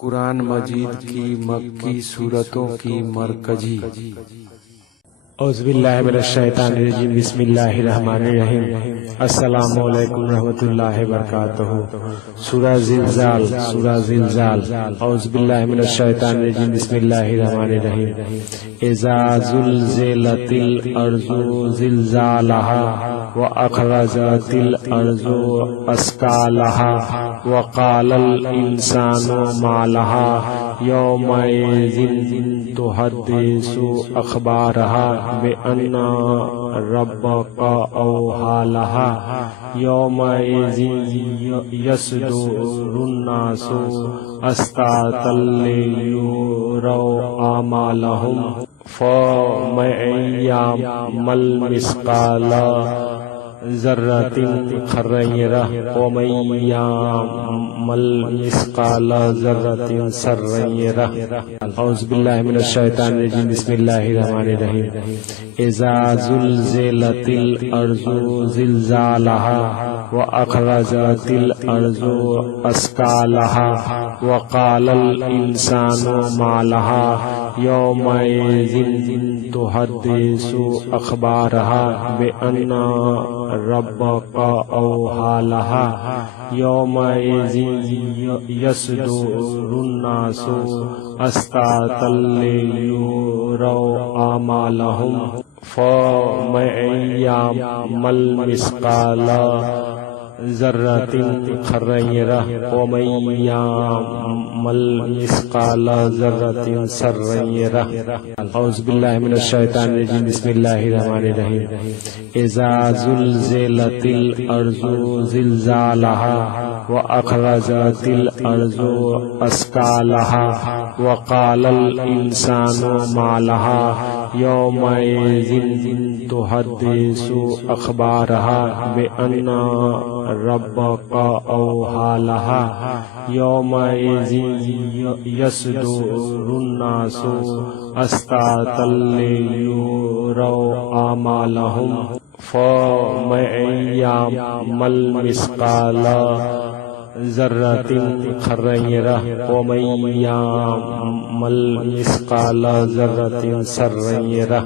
قرآن مجید کی مکی سورتوں کی مرکزی اعوذ باللہ من الشیطان الرجیم بسم اللہ الرحمن الرحیم السلام علیکم ورحمۃ اللہ وبرکاتہ سورہ زلزال اعوذ باللہ من الشیطان الرجیم بسم اللہ الرحمن الرحیم اذا زلزلت الارض زلزالها واخرجت الارض اثقالها وقال الانسان ما لها يومئذ تحدث اخبارها بأن ربك أوحى لها يومئذ يصدر الناس أشتاتا ليروا أعمالهم فمن يعمل مثقال ذرة خيرا يره ومن يعمل مثقال ذرة شرا يره اعوذ باللہ من الشیطان الرجیم بسم اللہ الرحمن الرحیم اذا زلزلت الارض زلزالها واخرجت الارض اثقالها وقال الانسان ما لها يومئذ تحدث اخبارها بأن ربك أوحى لها يومئذ يصدر الناس أشتاتا ليروا أعمالهم فمن يعمل مثقال ذرة خيرا يره ومن يعمل مثقال ذرة شرا يره اعوذ باللہ من الشیطان الرجیم بسم اللہ الرحمن الرحیم اذا زلزلت الارض زلزالها واخرجت الارض اثقالها وقال الانسان ما لها يومئذ تحدث اخبارها بأن ربك أوحى لها يومئذ يصدر الناس أشتاتا ليروا أعمالهم فمن يعمل مثقال ذرة خيرا يره ومن يعمل مثقال ذرة شرا يره.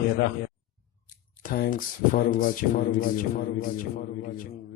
Thanks for watching video.